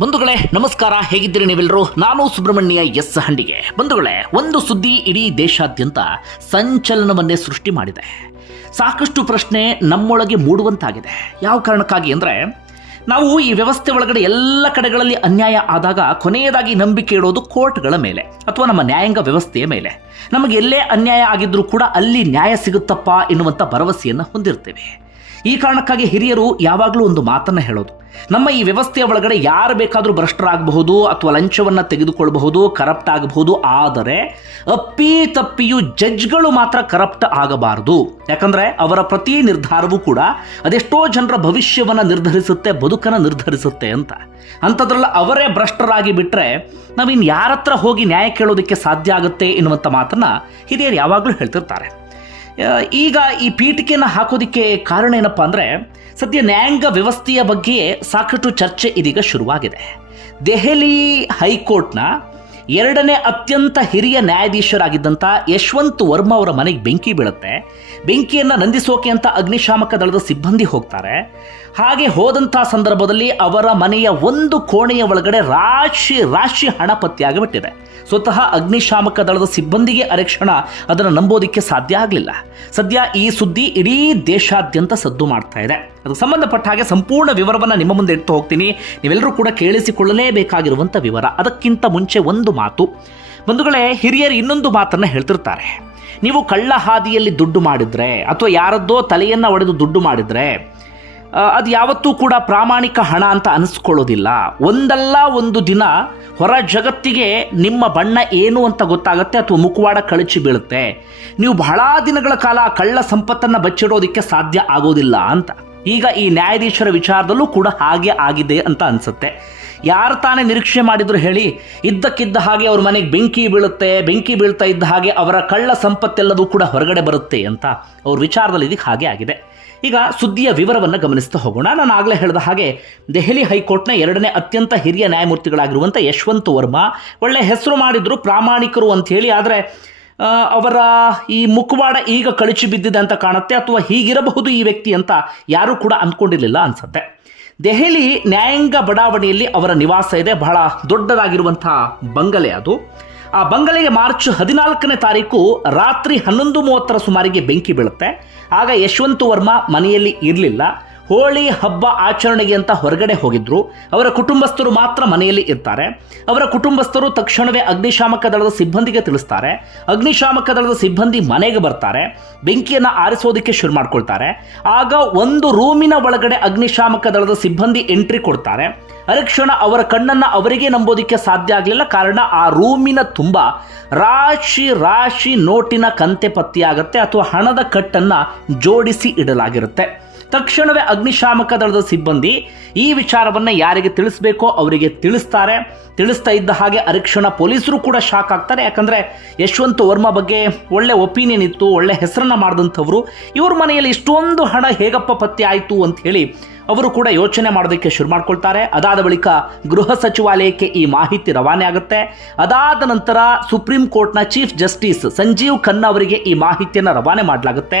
ಬಂಧುಗಳೇ, ನಮಸ್ಕಾರ. ಹೇಗಿದ್ದೀರಿ ನೀವೆಲ್ಲರೂ? ನಾನು ಸುಬ್ರಹ್ಮಣ್ಯ ಎಸ್ ಹಂಡಿಗೆ. ಬಂಧುಗಳೇ, ಒಂದು ಸುದ್ದಿ ಇಡೀ ದೇಶಾದ್ಯಂತ ಸಂಚಲನವನ್ನೇ ಸೃಷ್ಟಿ ಮಾಡಿದೆ. ಸಾಕಷ್ಟು ಪ್ರಶ್ನೆ ನಮ್ಮೊಳಗೆ ಮೂಡುವಂತಾಗಿದೆ. ಯಾವ ಕಾರಣಕ್ಕಾಗಿ ಅಂದರೆ, ನಾವು ಈ ವ್ಯವಸ್ಥೆ ಒಳಗಡೆ ಎಲ್ಲ ಕಡೆಗಳಲ್ಲಿ ಅನ್ಯಾಯ ಆದಾಗ ಕೊನೆಯದಾಗಿ ನಂಬಿಕೆ ಇಡೋದು ಕೋರ್ಟ್ಗಳ ಮೇಲೆ, ಅಥವಾ ನಮ್ಮ ನ್ಯಾಯಾಂಗ ವ್ಯವಸ್ಥೆಯ ಮೇಲೆ. ನಮಗೆ ಎಲ್ಲೇ ಅನ್ಯಾಯ ಆಗಿದ್ರೂ ಕೂಡ ಅಲ್ಲಿ ನ್ಯಾಯ ಸಿಗುತ್ತಪ್ಪ ಎನ್ನುವಂಥ ಭರವಸೆಯನ್ನು ಹೊಂದಿರ್ತೇವೆ. ಈ ಕಾರಣಕ್ಕಾಗಿ ಹಿರಿಯರು ಯಾವಾಗಲೂ ಒಂದು ಮಾತನ್ನು ಹೇಳೋದು. ನಮ್ಮ ಈ ವ್ಯವಸ್ಥೆಯ ಒಳಗಡೆ ಯಾರು ಬೇಕಾದರೂ ಭ್ರಷ್ಟರಾಗಬಹುದು ಅಥವಾ ಲಂಚವನ್ನು ತೆಗೆದುಕೊಳ್ಳಬಹುದು, ಕರಪ್ಟ್ ಆಗಬಹುದು, ಆದರೆ ಅಪ್ಪಿ ತಪ್ಪಿಯು ಜಡ್ಜ್ಗಳು ಮಾತ್ರ ಕರಪ್ಟ್ ಆಗಬಾರದು. ಯಾಕಂದರೆ ಅವರ ಪ್ರತಿ ನಿರ್ಧಾರವೂ ಕೂಡ ಅದೆಷ್ಟೋ ಜನರ ಭವಿಷ್ಯವನ್ನು ನಿರ್ಧರಿಸುತ್ತೆ, ಬದುಕನ್ನು ನಿರ್ಧರಿಸುತ್ತೆ ಅಂತ. ಅಂಥದ್ರಲ್ಲಿ ಅವರೇ ಭ್ರಷ್ಟರಾಗಿ ಬಿಟ್ಟರೆ ನಾವಿನ್ ಯಾರತ್ರ ಹೋಗಿ ನ್ಯಾಯ ಕೇಳೋದಕ್ಕೆ ಸಾಧ್ಯ ಆಗುತ್ತೆ ಎನ್ನುವಂಥ ಮಾತನ್ನು ಹಿರಿಯರು ಯಾವಾಗಲೂ ಹೇಳ್ತಿರ್ತಾರೆ. ಈಗ ಈ ಪೀಠಿಕೆಯನ್ನು ಹಾಕೋದಕ್ಕೆ ಕಾರಣ ಏನಪ್ಪ ಅಂದರೆ, ಸದ್ಯ ನ್ಯಾಯಾಂಗ ವ್ಯವಸ್ಥೆಯ ಬಗ್ಗೆ ಸಾಕಷ್ಟು ಚರ್ಚೆ ಇದೀಗ ಶುರುವಾಗಿದೆ. ದೆಹಲಿ ಹೈಕೋರ್ಟ್ನ ಎರಡನೇ ಅತ್ಯಂತ ಹಿರಿಯ ನ್ಯಾಯಾಧೀಶರಾಗಿದ್ದಂಥ ಯಶವಂತ್ ವರ್ಮಾ ಅವರ ಮನೆಗೆ ಬೆಂಕಿ ಬೀಳುತ್ತೆ. ಬೆಂಕಿಯನ್ನು ನಂದಿಸೋಕೆ ಅಂತ ಅಗ್ನಿಶಾಮಕ ದಳದ ಸಿಬ್ಬಂದಿ ಹೋಗ್ತಾರೆ. ಹಾಗೆ ಹೋದಂಥ ಸಂದರ್ಭದಲ್ಲಿ ಅವರ ಮನೆಯ ಒಂದು ಕೋಣೆಯ ಒಳಗಡೆ ರಾಶಿ ರಾಶಿ ಹಣ ಪತ್ತೆಯಾಗಿಬಿಟ್ಟಿದೆ ಸ್ವತಃ ಅಗ್ನಿಶಾಮಕ ದಳದ ಸಿಬ್ಬಂದಿಗೆ ಅರೆಕ್ಷಣ ಅದನ್ನು ನಂಬೋದಕ್ಕೆ ಸಾಧ್ಯ ಆಗಲಿಲ್ಲ. ಸದ್ಯ ಈ ಸುದ್ದಿ ಇಡೀ ದೇಶಾದ್ಯಂತ ಸದ್ದು ಮಾಡ್ತಾ ಇದೆ. ಅದಕ್ಕೆ ಸಂಬಂಧಪಟ್ಟ ಹಾಗೆ ಸಂಪೂರ್ಣ ವಿವರವನ್ನು ನಿಮ್ಮ ಮುಂದೆ ಇಟ್ಟು ಹೋಗ್ತೀನಿ. ನೀವೆಲ್ಲರೂ ಕೂಡ ಕೇಳಿಸಿಕೊಳ್ಳಲೇಬೇಕಾಗಿರುವಂಥ ವಿವರ. ಅದಕ್ಕಿಂತ ಮುಂಚೆ ಒಂದು ಮಾತು. ಬಂಧುಗಳೇ, ಹಿರಿಯರು ಇನ್ನೊಂದು ಮಾತನ್ನು ಹೇಳ್ತಿರ್ತಾರೆ. ನೀವು ಕಳ್ಳ ಹಾದಿಯಲ್ಲಿ ದುಡ್ಡು ಮಾಡಿದರೆ ಅಥವಾ ಯಾರದ್ದೋ ತಲೆಯನ್ನು ಒಡೆದು ದುಡ್ಡು ಮಾಡಿದ್ರೆ ಅದು ಯಾವತ್ತೂ ಕೂಡ ಪ್ರಾಮಾಣಿಕ ಹಣ ಅಂತ ಅನಿಸ್ಕೊಳ್ಳೋದಿಲ್ಲ. ಒಂದಲ್ಲ ಒಂದು ದಿನ ಹೊರ ಜಗತ್ತಿಗೆ ನಿಮ್ಮ ಬಣ್ಣ ಏನು ಅಂತ ಗೊತ್ತಾಗುತ್ತೆ ಅಥವಾ ಮುಖವಾಡ ಕಳಚಿ ಬೀಳುತ್ತೆ. ನೀವು ಬಹಳ ದಿನಗಳ ಕಾಲ ಕಳ್ಳ ಸಂಪತ್ತನ್ನು ಬಚ್ಚಿಡೋದಕ್ಕೆ ಸಾಧ್ಯ ಆಗೋದಿಲ್ಲ ಅಂತ. ಈಗ ಈ ನ್ಯಾಯಾಧೀಶರ ವಿಚಾರದಲ್ಲೂ ಕೂಡ ಹಾಗೆ ಆಗಿದೆ ಅಂತ ಅನಿಸುತ್ತೆ. ಯಾರು ತಾನೇ ನಿರೀಕ್ಷೆ ಮಾಡಿದ್ರು ಹೇಳಿ, ಇದ್ದಕ್ಕಿದ್ದ ಹಾಗೆ ಅವ್ರ ಮನೆಗೆ ಬೆಂಕಿ ಬೀಳುತ್ತೆ, ಬೆಂಕಿ ಬೀಳ್ತಾ ಇದ್ದ ಹಾಗೆ ಅವರ ಕಳ್ಳ ಸಂಪತ್ತೆಲ್ಲದೂ ಕೂಡ ಹೊರಗಡೆ ಬರುತ್ತೆ ಅಂತ ಅವ್ರ ವಿಚಾರದಲ್ಲಿ ಇದಕ್ಕೆ ಹಾಗೆ ಆಗಿದೆ. ಈಗ ಸುದ್ದಿಯ ವಿವರವನ್ನು ಗಮನಿಸ್ತಾ ಹೋಗೋಣ. ನಾನು ಆಗಲೇ ಹೇಳಿದ ಹಾಗೆ ದೆಹಲಿ ಹೈಕೋರ್ಟ್ನ ಎರಡನೇ ಅತ್ಯಂತ ಹಿರಿಯ ನ್ಯಾಯಮೂರ್ತಿಗಳಾಗಿರುವಂಥ ಯಶವಂತ್ ವರ್ಮಾ ಒಳ್ಳೆ ಹೆಸರು ಮಾಡಿದ್ರು ಪ್ರಾಮಾಣಿಕರು ಅಂತ ಹೇಳಿ, ಆದರೆ ಅವರ ಈ ಮುಖವಾಡ ಈಗ ಕಳಚಿ ಬಿದ್ದಿದೆ ಅಂತ ಕಾಣುತ್ತೆ, ಅಥವಾ ಹೀಗಿರಬಹುದು ಈ ವ್ಯಕ್ತಿ ಅಂತ ಯಾರೂ ಕೂಡ ಅಂದ್ಕೊಂಡಿರಲಿಲ್ಲ ಅನ್ಸುತ್ತೆ. ದೆಹಲಿ ನ್ಯಾಯಾಂಗ ಬಡಾವಣೆಯಲ್ಲಿ ಅವರ ನಿವಾಸ ಇದೆ, ಬಹಳ ದೊಡ್ಡದಾಗಿರುವಂಥ ಬಂಗಲೆ ಅದು. ಆ ಬಂಗಲೆಗೆ ಮಾರ್ಚ್ ಹದಿನಾಲ್ಕನೇ ತಾರೀಕು ರಾತ್ರಿ ಹನ್ನೊಂದು ಮೂವತ್ತರ ಸುಮಾರಿಗೆ ಬೆಂಕಿ ಬೀಳುತ್ತೆ. ಆಗ ಯಶವಂತ್ ವರ್ಮ ಮನೆಯಲ್ಲಿ ಇರಲಿಲ್ಲ. ಹೋಳಿ ಹಬ್ಬ ಆಚರಣೆಗೆ ಅಂತ ಹೊರಗಡೆ ಹೋಗಿದ್ರು. ಅವರ ಕುಟುಂಬಸ್ಥರು ಮಾತ್ರ ಮನೆಯಲ್ಲಿ ಇರ್ತಾರೆ. ಅವರ ಕುಟುಂಬಸ್ಥರು ತಕ್ಷಣವೇ ಅಗ್ನಿಶಾಮಕ ದಳದ ಸಿಬ್ಬಂದಿಗೆ ತಿಳಿಸ್ತಾರೆ. ಅಗ್ನಿಶಾಮಕ ದಳದ ಸಿಬ್ಬಂದಿ ಮನೆಗೆ ಬರ್ತಾರೆ. ಬೆಂಕಿಯನ್ನು ಆರಿಸೋದಕ್ಕೆ ಶುರು ಮಾಡ್ಕೊಳ್ತಾರೆ. ಆಗ ಒಂದು ರೂಮಿನ ಒಳಗಡೆ ಅಗ್ನಿಶಾಮಕ ದಳದ ಸಿಬ್ಬಂದಿ ಎಂಟ್ರಿ ಕೊಡ್ತಾರೆ. ಅರಕ್ಷಣ ಅವರ ಕಣ್ಣನ್ನು ಅವರಿಗೆ ನಂಬೋದಕ್ಕೆ ಸಾಧ್ಯ ಆಗಲಿಲ್ಲ. ಕಾರಣ ಆ ರೂಮಿನ ತುಂಬ ರಾಶಿ ರಾಶಿ ನೋಟಿನ ಕಂತೆ ಪತ್ತೆಯಾಗುತ್ತೆ ಅಥವಾ ಹಣದ ಕಟ್ಟನ್ನು ಜೋಡಿಸಿ ಇಡಲಾಗಿರುತ್ತೆ. ತಕ್ಷಣವೇ ಅಗ್ನಿಶಾಮಕ ದಳದ ಸಿಬ್ಬಂದಿ ಈ ವಿಚಾರವನ್ನು ಯಾರಿಗೆ ತಿಳಿಸ್ಬೇಕೋ ಅವರಿಗೆ ತಿಳಿಸ್ತಾರೆ. ತಿಳಿಸ್ತಾ ಇದ್ದ ಹಾಗೆ ಅರಕ್ಷಣ ಪೊಲೀಸರು ಕೂಡ ಶಾಕ್ ಆಗ್ತಾರೆ. ಯಾಕಂದರೆ ಯಶವಂತ್ ವರ್ಮಾ ಬಗ್ಗೆ ಒಳ್ಳೆ ಒಪಿನಿಯನ್ ಇತ್ತು, ಒಳ್ಳೆ ಹೆಸರನ್ನು ಮಾಡಿದಂಥವ್ರು. ಇವ್ರ ಮನೆಯಲ್ಲಿ ಇಷ್ಟೊಂದು ಹಣ ಹೇಗಪ್ಪ ಪತ್ತೆ ಆಯಿತು ಅಂತ ಹೇಳಿ ಅವರು ಕೂಡ ಯೋಚನೆ ಮಾಡೋದಕ್ಕೆ ಶುರು ಮಾಡ್ಕೊಳ್ತಾರೆ. ಅದಾದ ಬಳಿಕ ಗೃಹ ಸಚಿವಾಲಯಕ್ಕೆ ಈ ಮಾಹಿತಿ ರವಾನೆ ಆಗುತ್ತೆ. ಅದಾದ ನಂತರ ಸುಪ್ರೀಂ ಕೋರ್ಟ್ನ ಚೀಫ್ ಜಸ್ಟಿಸ್ ಸಂಜೀವ್ ಖನ್ನಾ ಅವರಿಗೆ ಈ ಮಾಹಿತಿಯನ್ನು ರವಾನೆ ಮಾಡಲಾಗುತ್ತೆ.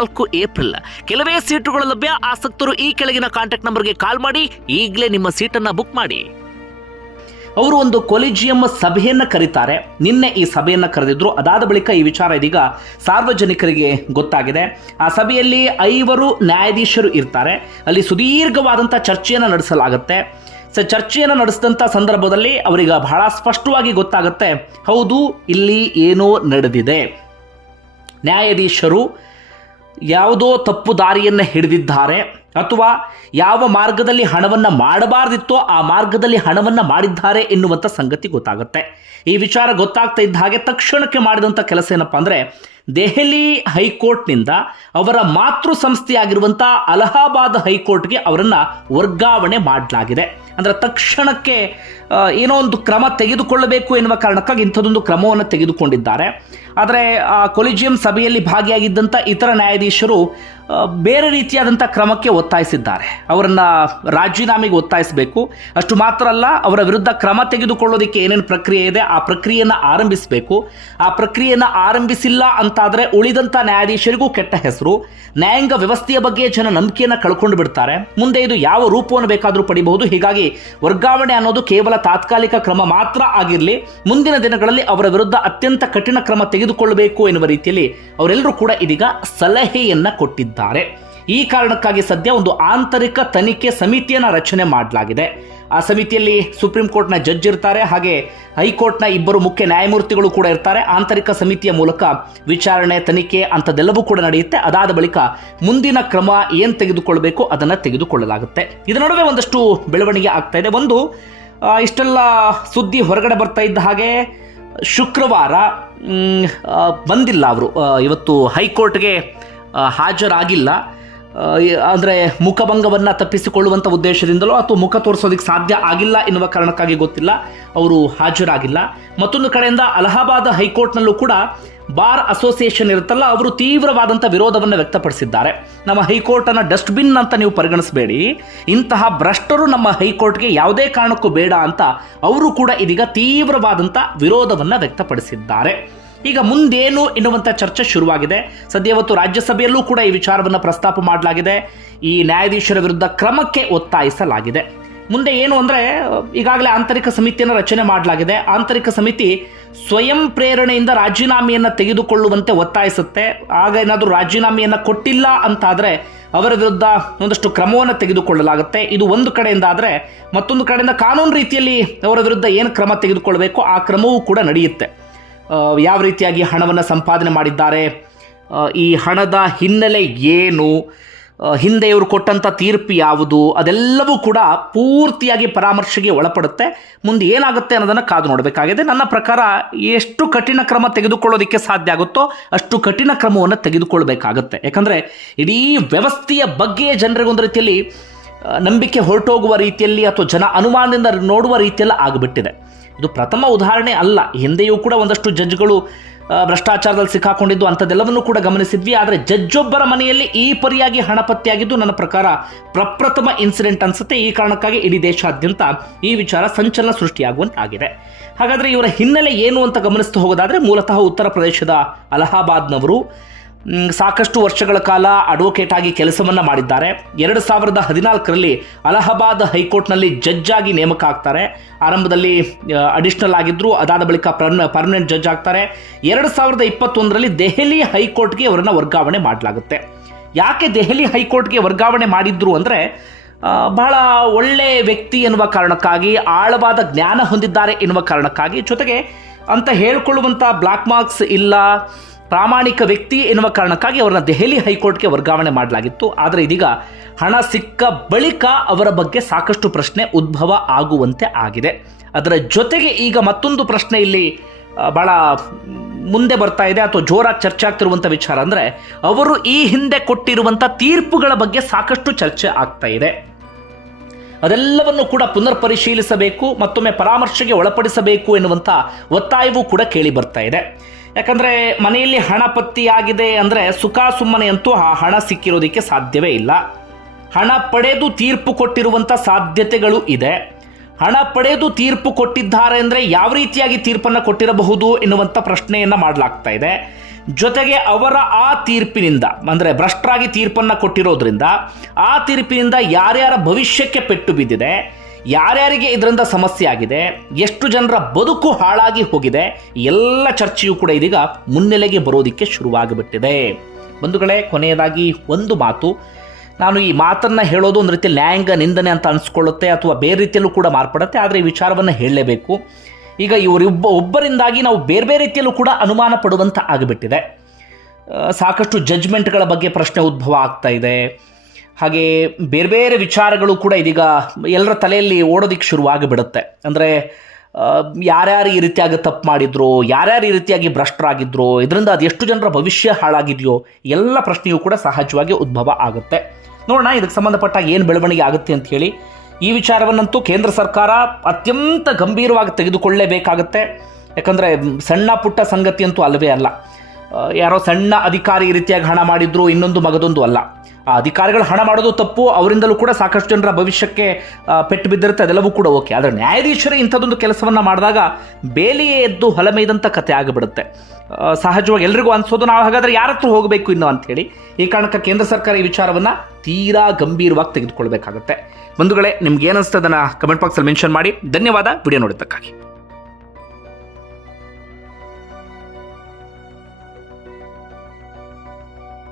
ಹದಿನಾಲ್ಕು ಏಪ್ರಿಲ್. ಕೆಲವೇ ಸೀಟುಗಳು ಲಭ್ಯ. ಆಸಕ್ತರು ಈ ಕೆಳಗಿನ ಕಾಂಟ್ಯಾಕ್ಟ್ ನಂಬರ್ಗೆ ಕಾಲ್ ಮಾಡಿ. ಈಗಲೇ ನಿಮ್ಮ ಸೀಟನ್ನು ಬುಕ್ ಮಾಡಿ. ಅವರು ಒಂದು ಕೊಲಿಜಿಯಂ ಸಭೆಯನ್ನು ಕರೀತಾರೆ. ನಿನ್ನೆ ಈ ಸಭೆಯನ್ನು ಕರೆದಿದ್ರು. ಅದಾದ ಬಳಿಕ ಈ ವಿಚಾರ ಇದೀಗ ಸಾರ್ವಜನಿಕರಿಗೆ ಗೊತ್ತಾಗಿದೆ. ಆ ಸಭೆಯಲ್ಲಿ ಐವರು ನ್ಯಾಯಾಧೀಶರು ಇರ್ತಾರೆ. ಅಲ್ಲಿ ಸುದೀರ್ಘವಾದಂಥ ಚರ್ಚೆಯನ್ನು ನಡೆಸಲಾಗುತ್ತೆ. ಸೊ ಚರ್ಚೆಯನ್ನು ನಡೆಸಿದಂಥ ಸಂದರ್ಭದಲ್ಲಿ ಅವರಿಗೆ ಬಹಳ ಸ್ಪಷ್ಟವಾಗಿ ಗೊತ್ತಾಗುತ್ತೆ. ಹೌದು, ಇಲ್ಲಿ ಏನೋ ನಡೆದಿದೆ. ನ್ಯಾಯಾಧೀಶರು ಯಾವುದೋ ತಪ್ಪು ದಾರಿಯನ್ನು ಹಿಡಿದಿದ್ದಾರೆ ಅಥವಾ ಯಾವ ಮಾರ್ಗದಲ್ಲಿ ಹಣವನ್ನು ಮಾಡಬಾರ್ದಿತ್ತೋ ಆ ಮಾರ್ಗದಲ್ಲಿ ಹಣವನ್ನು ಮಾಡಿದ್ದಾರೆ ಎನ್ನುವಂಥ ಸಂಗತಿ ಗೊತ್ತಾಗುತ್ತೆ. ಈ ವಿಚಾರ ಗೊತ್ತಾಗ್ತಾ ಇದ್ದ ಹಾಗೆ ತಕ್ಷಣಕ್ಕೆ ಮಾಡಿದಂಥ ಕೆಲಸ ಏನಪ್ಪ ಅಂದರೆ ದೆಹಲಿ ಹೈಕೋರ್ಟ್ನಿಂದ ಅವರ ಮಾತೃ ಸಂಸ್ಥೆಯಾಗಿರುವಂಥ ಅಲಹಾಬಾದ್ ಹೈಕೋರ್ಟ್ಗೆ ಅವರನ್ನು ವರ್ಗಾವಣೆ ಮಾಡಲಾಗಿದೆ. ಅಂದರೆ ತಕ್ಷಣಕ್ಕೆ ಏನೋ ಒಂದು ಕ್ರಮ ತೆಗೆದುಕೊಳ್ಳಬೇಕು ಎನ್ನುವ ಕಾರಣಕ್ಕಾಗಿ ಇಂಥದ್ದೊಂದು ಕ್ರಮವನ್ನು ತೆಗೆದುಕೊಂಡಿದ್ದಾರೆ. ಆದರೆ ಆ ಕೊಲಿಜಿಯಂ ಸಭೆಯಲ್ಲಿ ಭಾಗಿಯಾಗಿದ್ದಂಥ ಇತರ ನ್ಯಾಯಾಧೀಶರು ಬೇರೆ ರೀತಿಯಾದಂಥ ಕ್ರಮಕ್ಕೆ ಒತ್ತಾಯಿಸಿದ್ದಾರೆ. ಅವರನ್ನು ರಾಜೀನಾಮೆಗೆ ಒತ್ತಾಯಿಸಬೇಕು. ಅಷ್ಟು ಮಾತ್ರ ಅಲ್ಲ, ಅವರ ವಿರುದ್ಧ ಕ್ರಮ ತೆಗೆದುಕೊಳ್ಳೋದಕ್ಕೆ ಏನೇನು ಪ್ರಕ್ರಿಯೆ ಇದೆ, ಆ ಪ್ರಕ್ರಿಯೆಯನ್ನು ಆರಂಭಿಸಬೇಕು. ಆ ಪ್ರಕ್ರಿಯೆಯನ್ನು ಆರಂಭಿಸಿಲ್ಲ ಅಂತಾದರೆ ಉಳಿದಂಥ ನ್ಯಾಯಾಧೀಶರಿಗೂ ಕೆಟ್ಟ ಹೆಸರು. ನ್ಯಾಯಾಂಗ ವ್ಯವಸ್ಥೆಯ ಬಗ್ಗೆ ಜನ ನಂಬಿಕೆಯನ್ನು ಕಳ್ಕೊಂಡು ಬಿಡ್ತಾರೆ. ಮುಂದೆ ಇದು ಯಾವ ರೂಪವನ್ನು ಬೇಕಾದರೂ ಪಡಿಬಹುದು. ಹೀಗಾಗಿ ವರ್ಗಾವಣೆ ಅನ್ನೋದು ಕೇವಲ ತಾತ್ಕಾಲಿಕ ಕ್ರಮ ಮಾತ್ರ ಆಗಿರಲಿ. ಮುಂದಿನ ದಿನಗಳಲ್ಲಿ ಅವರ ವಿರುದ್ಧ ಅತ್ಯಂತ ಕಠಿಣ ಕ್ರಮ ತೆಗೆದುಕೊಳ್ಳಬೇಕು ಎನ್ನುವ ರೀತಿಯಲ್ಲಿ ಅವರೆಲ್ಲರೂ ಕೂಡ ಇದೀಗ ಸಲಹೆಯನ್ನ ಕೊಟ್ಟಿದ್ದಾರೆ. ಈ ಕಾರಣಕ್ಕಾಗಿ ಸದ್ಯ ಒಂದು ಆಂತರಿಕ ತನಿಖೆ ಸಮಿತಿಯನ್ನು ರಚನೆ ಮಾಡಲಾಗಿದೆ. ಆ ಸಮಿತಿಯಲ್ಲಿ ಸುಪ್ರೀಂ ಕೋರ್ಟ್ನ ಜಡ್ಜ್ ಇರ್ತಾರೆ, ಹಾಗೆ ಹೈಕೋರ್ಟ್ನ ಇಬ್ಬರು ಮುಖ್ಯ ನ್ಯಾಯಮೂರ್ತಿಗಳು ಕೂಡ ಇರ್ತಾರೆ. ಆಂತರಿಕ ಸಮಿತಿಯ ಮೂಲಕ ವಿಚಾರಣೆ, ತನಿಖೆ ಅಂಥದ್ದೆಲ್ಲವೂ ಕೂಡ ನಡೆಯುತ್ತೆ. ಅದಾದ ಬಳಿಕ ಮುಂದಿನ ಕ್ರಮ ಏನು ತೆಗೆದುಕೊಳ್ಬೇಕು ಅದನ್ನು ತೆಗೆದುಕೊಳ್ಳಲಾಗುತ್ತೆ. ಇದರ ನಡುವೆ ಒಂದಷ್ಟು ಬೆಳವಣಿಗೆ ಆಗ್ತಾ ಇದೆ. ಒಂದು ಇಷ್ಟೆಲ್ಲ ಸುದ್ದಿ ಹೊರಗಡೆ ಬರ್ತಾ ಇದ್ದ ಹಾಗೆ ಶುಕ್ರವಾರ ಬಂದಿಲ್ಲ ಅವರು. ಇವತ್ತು ಹೈಕೋರ್ಟ್ಗೆ ಹಾಜರಾಗಿಲ್ಲ. ಅಂದರೆ ಮುಖಭಂಗವನ್ನು ತಪ್ಪಿಸಿಕೊಳ್ಳುವಂಥ ಉದ್ದೇಶದಿಂದಲೋ ಅಥವಾ ಮುಖ ತೋರಿಸೋದಕ್ಕೆ ಸಾಧ್ಯ ಆಗಿಲ್ಲ ಎನ್ನುವ ಕಾರಣಕ್ಕಾಗಿ ಗೊತ್ತಿಲ್ಲ, ಅವರು ಹಾಜರಾಗಿಲ್ಲ. ಮತ್ತೊಂದು ಕಡೆಯಿಂದ ಅಲಹಾಬಾದ್ ಹೈಕೋರ್ಟ್ನಲ್ಲೂ ಕೂಡ ಬಾರ್ ಅಸೋಸಿಯೇಷನ್ ಇರುತ್ತಲ್ಲ, ಅವರು ತೀವ್ರವಾದಂಥ ವಿರೋಧವನ್ನು ವ್ಯಕ್ತಪಡಿಸಿದ್ದಾರೆ. ನಮ್ಮ ಹೈಕೋರ್ಟನ್ನು ಡಸ್ಟ್ಬಿನ್ ಅಂತ ನೀವು ಪರಿಗಣಿಸಬೇಡಿ, ಇಂತಹ ಭ್ರಷ್ಟರು ನಮ್ಮ ಹೈಕೋರ್ಟ್ಗೆ ಯಾವುದೇ ಕಾರಣಕ್ಕೂ ಬೇಡ ಅಂತ ಅವರು ಕೂಡ ಇದೀಗ ತೀವ್ರವಾದಂಥ ವಿರೋಧವನ್ನು ವ್ಯಕ್ತಪಡಿಸಿದ್ದಾರೆ. ಈಗ ಮುಂದೇನು ಎನ್ನುವಂಥ ಚರ್ಚೆ ಶುರುವಾಗಿದೆ. ಸದ್ಯ ಇವತ್ತು ರಾಜ್ಯಸಭೆಯಲ್ಲೂ ಕೂಡ ಈ ವಿಚಾರವನ್ನು ಪ್ರಸ್ತಾಪ ಮಾಡಲಾಗಿದೆ. ಈ ನ್ಯಾಯಾಧೀಶರ ವಿರುದ್ಧ ಕ್ರಮಕ್ಕೆ ಒತ್ತಾಯಿಸಲಾಗಿದೆ. ಮುಂದೆ ಏನು ಅಂದರೆ, ಈಗಾಗಲೇ ಆಂತರಿಕ ಸಮಿತಿಯನ್ನು ರಚನೆ ಮಾಡಲಾಗಿದೆ. ಆಂತರಿಕ ಸಮಿತಿ ಸ್ವಯಂ ಪ್ರೇರಣೆಯಿಂದ ರಾಜೀನಾಮೆಯನ್ನು ತೆಗೆದುಕೊಳ್ಳುವಂತೆ ಒತ್ತಾಯಿಸುತ್ತೆ. ಆಗ ಏನಾದರೂ ರಾಜೀನಾಮೆಯನ್ನು ಕೊಟ್ಟಿಲ್ಲ ಅಂತಾದರೆ ಅವರ ವಿರುದ್ಧ ಒಂದಷ್ಟು ಕ್ರಮವನ್ನು ತೆಗೆದುಕೊಳ್ಳಲಾಗುತ್ತೆ. ಇದು ಒಂದು ಕಡೆಯಿಂದ ಆದರೆ ಮತ್ತೊಂದು ಕಡೆಯಿಂದ ಕಾನೂನು ರೀತಿಯಲ್ಲಿ ಅವರ ವಿರುದ್ಧ ಏನು ಕ್ರಮ ತೆಗೆದುಕೊಳ್ಬೇಕು ಆ ಕ್ರಮವೂ ಕೂಡ ನಡೆಯುತ್ತೆ. ಯಾವ ರೀತಿಯಾಗಿ ಹಣವನ್ನು ಸಂಪಾದನೆ ಮಾಡಿದ್ದಾರೆ? ಈ ಹಣದ ಹಿನ್ನೆಲೆ ಏನು? ಹಿಂದೆ ಇವರು ಕೊಟ್ಟಂಥ ತೀರ್ಪು ಯಾವುದು? ಅದೆಲ್ಲವೂ ಕೂಡ ಪೂರ್ತಿಯಾಗಿ ಪರಾಮರ್ಶೆಗೆ ಒಳಪಡುತ್ತೆ. ಮುಂದೆ ಏನಾಗುತ್ತೆ ಅನ್ನೋದನ್ನು ಕಾದು ನೋಡಬೇಕಾಗಿದೆ. ನನ್ನ ಪ್ರಕಾರ ಎಷ್ಟು ಕಠಿಣ ಕ್ರಮ ತೆಗೆದುಕೊಳ್ಳೋದಕ್ಕೆ ಸಾಧ್ಯ ಆಗುತ್ತೋ ಅಷ್ಟು ಕಠಿಣ ಕ್ರಮವನ್ನು ತೆಗೆದುಕೊಳ್ಳಬೇಕಾಗುತ್ತೆ ಯಾಕಂದರೆ ಇಡೀ ವ್ಯವಸ್ಥೆಯ ಬಗ್ಗೆ ಜನರಿಗೊಂದು ರೀತಿಯಲ್ಲಿ ಆ, ನಂಬಿಕೆ ಹೊರಟೋಗುವ ರೀತಿಯಲ್ಲಿ ಅಥವಾ ಜನ ಅನುಮಾನದಿಂದ ನೋಡುವ ರೀತಿಯಲ್ಲಿ ಆಗಿಬಿಟ್ಟಿದೆ. ಇದು ಪ್ರಥಮ ಉದಾಹರಣೆ ಅಲ್ಲ. ಹಿಂದೆಯೂ ಕೂಡ ಒಂದಷ್ಟು ಜಡ್ಜ್ಗಳು ಭ್ರಷ್ಟಾಚಾರದಲ್ಲಿ ಸಿಕ್ಕಾಕೊಂಡಿದ್ದು ಅಂಥದ್ದೆಲ್ಲವನ್ನು ಕೂಡ ಗಮನಿಸಿದ್ವಿ. ಆದರೆ ಜಡ್ಜೊಬ್ಬರ ಮನೆಯಲ್ಲಿ ಈ ಪರಿಯಾಗಿ ಹಣ ಪತ್ತೆಯಾಗಿದ್ದು ನನ್ನ ಪ್ರಕಾರ ಪ್ರಪ್ರಥಮ ಇನ್ಸಿಡೆಂಟ್ ಅನ್ಸುತ್ತೆ. ಈ ಕಾರಣಕ್ಕಾಗಿ ಇಡೀ ದೇಶಾದ್ಯಂತ ಈ ವಿಚಾರ ಸಂಚಲನ ಸೃಷ್ಟಿಯಾಗುವಂತಾಗಿದೆ. ಹಾಗಾದರೆ ಇವರ ಹಿನ್ನೆಲೆ ಏನು ಅಂತ ಗಮನಿಸ್ತಾ ಹೋಗೋದಾದರೆ, ಮೂಲತಃ ಉತ್ತರ ಪ್ರದೇಶದ ಅಲಹಾಬಾದ್ನವರು ಸಾಕಷ್ಟು ವರ್ಷಗಳ ಕಾಲ ಅಡ್ವೊಕೇಟ್ ಆಗಿ ಕೆಲಸವನ್ನು ಮಾಡಿದ್ದಾರೆ. ಎರಡು ಸಾವಿರದ ಹದಿನಾಲ್ಕರಲ್ಲಿ ಅಲಹಾಬಾದ್ ಹೈಕೋರ್ಟ್ನಲ್ಲಿ ಜಡ್ಜ್ ಆಗಿ ನೇಮಕ ಆಗ್ತಾರೆ. ಆರಂಭದಲ್ಲಿ ಅಡಿಷನಲ್ ಆಗಿದ್ರು, ಅದಾದ ಬಳಿಕ ಪರ್ಮನೆಂಟ್ ಜಡ್ಜ್ ಆಗ್ತಾರೆ. ಎರಡು ಸಾವಿರದ ಇಪ್ಪತ್ತೊಂದರಲ್ಲಿ ದೆಹಲಿ ಹೈಕೋರ್ಟ್ಗೆ ಅವರನ್ನು ವರ್ಗಾವಣೆ ಮಾಡಲಾಗುತ್ತೆ. ಯಾಕೆ ದೆಹಲಿ ಹೈಕೋರ್ಟ್ಗೆ ವರ್ಗಾವಣೆ ಮಾಡಿದ್ರು ಅಂದರೆ ಬಹಳ ಒಳ್ಳೆ ವ್ಯಕ್ತಿ ಎನ್ನುವ ಕಾರಣಕ್ಕಾಗಿ, ಆಳವಾದ ಜ್ಞಾನ ಹೊಂದಿದ್ದಾರೆ ಎನ್ನುವ ಕಾರಣಕ್ಕಾಗಿ. ಜೊತೆಗೆ, ಅಂತ ಹೇಳ್ಕೊಳ್ಳುವಂಥ ಬ್ಲಾಕ್ ಮಾರ್ಕ್ಸ್ ಇಲ್ಲ. ಪ್ರಾಮಾಣಿಕ ವ್ಯಕ್ತಿ ಎನ್ನುವ ಕಾರಣಕ್ಕಾಗಿ ಅವರನ್ನು ದೆಹಲಿ ಹೈಕೋರ್ಟ್ಗೆ ವರ್ಗಾವಣೆ ಮಾಡಲಾಗಿತ್ತು. ಆದರೆ ಇದೀಗ ಹಣ ಸಿಕ್ಕ ಬಳಿಕ ಅವರ ಬಗ್ಗೆ ಸಾಕಷ್ಟು ಪ್ರಶ್ನೆ ಉದ್ಭವ ಆಗುವಂತೆ ಆಗಿದೆ. ಅದರ ಜೊತೆಗೆ ಈಗ ಮತ್ತೊಂದು ಪ್ರಶ್ನೆ ಇಲ್ಲಿ ಬಹಳ ಮುಂದೆ ಬರ್ತಾ ಇದೆ ಅಥವಾ ಜೋರಾಗಿ ಚರ್ಚೆ ಆಗ್ತಿರುವಂಥ ವಿಚಾರ ಅಂದರೆ, ಅವರು ಈ ಹಿಂದೆ ಕೊಟ್ಟಿರುವಂಥ ತೀರ್ಪುಗಳ ಬಗ್ಗೆ ಸಾಕಷ್ಟು ಚರ್ಚೆ ಆಗ್ತಾ ಇದೆ. ಅದೆಲ್ಲವನ್ನು ಕೂಡ ಪುನರ್ ಪರಿಶೀಲಿಸಬೇಕು ಮತ್ತೊಮ್ಮೆ ಪರಾಮರ್ಶೆಗೆ ಒಳಪಡಿಸಬೇಕು ಎನ್ನುವಂಥ ಒತ್ತಾಯವೂ ಕೂಡ ಕೇಳಿ ಬರ್ತಾ ಇದೆ. ಯಾಕಂದರೆ ಮನೆಯಲ್ಲಿ ಹಣ ಪತ್ತಿಯಾಗಿದೆ ಅಂದರೆ ಸುಖ ಸುಮ್ಮನೆ ಅಂತೂ ಆ ಹಣ ಸಿಕ್ಕಿರೋದಕ್ಕೆ ಸಾಧ್ಯವೇ ಇಲ್ಲ. ಹಣ ಪಡೆದು ತೀರ್ಪು ಕೊಟ್ಟಿರುವಂಥ ಸಾಧ್ಯತೆಗಳು ಇದೆ. ಹಣ ಪಡೆದು ತೀರ್ಪು ಕೊಟ್ಟಿದ್ದಾರೆ ಅಂದರೆ ಯಾವ ರೀತಿಯಾಗಿ ತೀರ್ಪನ್ನು ಕೊಟ್ಟಿರಬಹುದು ಎನ್ನುವಂಥ ಪ್ರಶ್ನೆಯನ್ನು ಮಾಡಲಾಗ್ತಾ ಇದೆ. ಜೊತೆಗೆ ಅವರ ಆ ತೀರ್ಪಿನಿಂದ, ಅಂದರೆ ಭ್ರಷ್ಟರಾಗಿ ತೀರ್ಪನ್ನು ಕೊಟ್ಟಿರೋದ್ರಿಂದ, ಆ ತೀರ್ಪಿನಿಂದ ಯಾರ್ಯಾರ ಭವಿಷ್ಯಕ್ಕೆ ಪೆಟ್ಟು ಬಿದ್ದಿದೆ ಯಾರ್ಯಾರಿಗೆ ಇದರಿಂದ ಸಮಸ್ಯೆ ಆಗಿದೆ, ಎಷ್ಟು ಜನರ ಬದುಕು ಹಾಳಾಗಿ ಹೋಗಿದೆ, ಎಲ್ಲ ಚರ್ಚೆಯೂ ಕೂಡ ಇದೀಗ ಮುನ್ನೆಲೆಗೆ ಬರೋದಕ್ಕೆ ಶುರುವಾಗಿಬಿಟ್ಟಿದೆ. ಬಂಧುಗಳೇ, ಕೊನೆಯದಾಗಿ ಒಂದು ಮಾತು. ನಾನು ಈ ಮಾತನ್ನು ಹೇಳೋದು ಒಂದು ರೀತಿ ನ್ಯಾಯಾಂಗ ನಿಂದನೆ ಅಂತ ಅನಿಸ್ಕೊಳ್ಳುತ್ತೆ ಅಥವಾ ಬೇರೆ ರೀತಿಯಲ್ಲೂ ಕೂಡ ಮಾರ್ಪಡುತ್ತೆ, ಆದರೆ ಈ ವಿಚಾರವನ್ನು ಹೇಳಲೇಬೇಕು. ಈಗ ಇವರಿಬ್ಬ, ಒಬ್ಬರಿಂದಾಗಿ ನಾವು ಬೇರೆ ಬೇರೆ ರೀತಿಯಲ್ಲೂ ಕೂಡ ಅನುಮಾನ ಪಡುವಂಥ ಆಗಿಬಿಟ್ಟಿದೆ. ಸಾಕಷ್ಟು ಜಜ್ಮೆಂಟ್ಗಳ ಬಗ್ಗೆ ಪ್ರಶ್ನೆ ಉದ್ಭವ ಆಗ್ತಾ ಇದೆ. ಹಾಗೆ ಬೇರೆ ಬೇರೆ ವಿಚಾರಗಳು ಕೂಡ ಇದೀಗ ಎಲ್ಲರ ತಲೆಯಲ್ಲಿ ಓಡೋದಿಕ್ಕೆ ಶುರುವಾಗಿ ಬಿಡುತ್ತೆ ಅಂದರೆ ಯಾರ್ಯಾರು ಈ ರೀತಿಯಾಗಿ ತಪ್ಪು ಮಾಡಿದ್ರು, ಯಾರ್ಯಾರು ಈ ರೀತಿಯಾಗಿ ಭ್ರಷ್ಟರಾಗಿದ್ರು, ಇದರಿಂದ ಅದೆಷ್ಟು ಜನರ ಭವಿಷ್ಯ ಹಾಳಾಗಿದೆಯೋ, ಎಲ್ಲ ಪ್ರಶ್ನೆಯೂ ಕೂಡ ಸಹಜವಾಗಿ ಉದ್ಭವ ಆಗುತ್ತೆ. ನೋಡೋಣ, ಇದಕ್ಕೆ ಸಂಬಂಧಪಟ್ಟ ಏನು ಬೆಳವಣಿಗೆ ಆಗುತ್ತೆ ಅಂತ ಹೇಳಿ. ಈ ವಿಚಾರವನ್ನಂತೂ ಕೇಂದ್ರ ಸರ್ಕಾರ ಅತ್ಯಂತ ಗಂಭೀರವಾಗಿ ತೆಗೆದುಕೊಳ್ಳಲೇಬೇಕಾಗುತ್ತೆ ಯಾಕಂದರೆ, ಸಣ್ಣ ಪುಟ್ಟ ಸಂಗತಿಯಂತೂ ಅಲ್ಲವೇ ಅಲ್ಲ. ಯಾರೋ ಸಣ್ಣ ಅಧಿಕಾರಿ ರೀತಿಯಾಗಿ ಹಣ ಮಾಡಿದ್ರು, ಇನ್ನೊಂದು ಮಗದೊಂದು ಅಲ್ಲ. ಆ ಅಧಿಕಾರಿಗಳು ಹಣ ಮಾಡೋದು ತಪ್ಪು, ಅವರಿಂದಲೂ ಕೂಡ ಸಾಕಷ್ಟು ಜನರ ಭವಿಷ್ಯಕ್ಕೆ ಪೆಟ್ಟು ಬಿದ್ದಿರುತ್ತೆ, ಅದೆಲ್ಲವೂ ಕೂಡ ಓಕೆ. ಆದರೆ ನ್ಯಾಯಾಧೀಶರೇ ಇಂಥದ್ದೊಂದು ಕೆಲಸವನ್ನು ಮಾಡಿದಾಗ ಬೇಲಿಯೇ ಎದ್ದು ಹೊಲಮೈದಂಥ ಕತೆ ಆಗಿಬಿಡುತ್ತೆ. ಸಹಜವಾಗಿ ಎಲ್ರಿಗೂ ಅನ್ಸೋದು ನಾವು ಹಾಗಾದ್ರೆ ಯಾರ ಹತ್ರ ಹೋಗಬೇಕು ಇನ್ನು ಅಂಥೇಳಿ? ಈ ಕಾರಣಕ್ಕೆ ಕೇಂದ್ರ ಸರ್ಕಾರ ಈ ವಿಚಾರವನ್ನು ತೀರಾ ಗಂಭೀರವಾಗಿ ತೆಗೆದುಕೊಳ್ಬೇಕಾಗುತ್ತೆ. ಬಂಧುಗಳೇ, ನಿಮ್ಗೆ ಏನಿಸ್ತದನ್ನು ಕಮೆಂಟ್ ಬಾಕ್ಸಲ್ಲಿ ಮೆನ್ಷನ್ ಮಾಡಿ. ಧನ್ಯವಾದ, ವಿಡಿಯೋ ನೋಡಿದ್ದಕ್ಕಾಗಿ.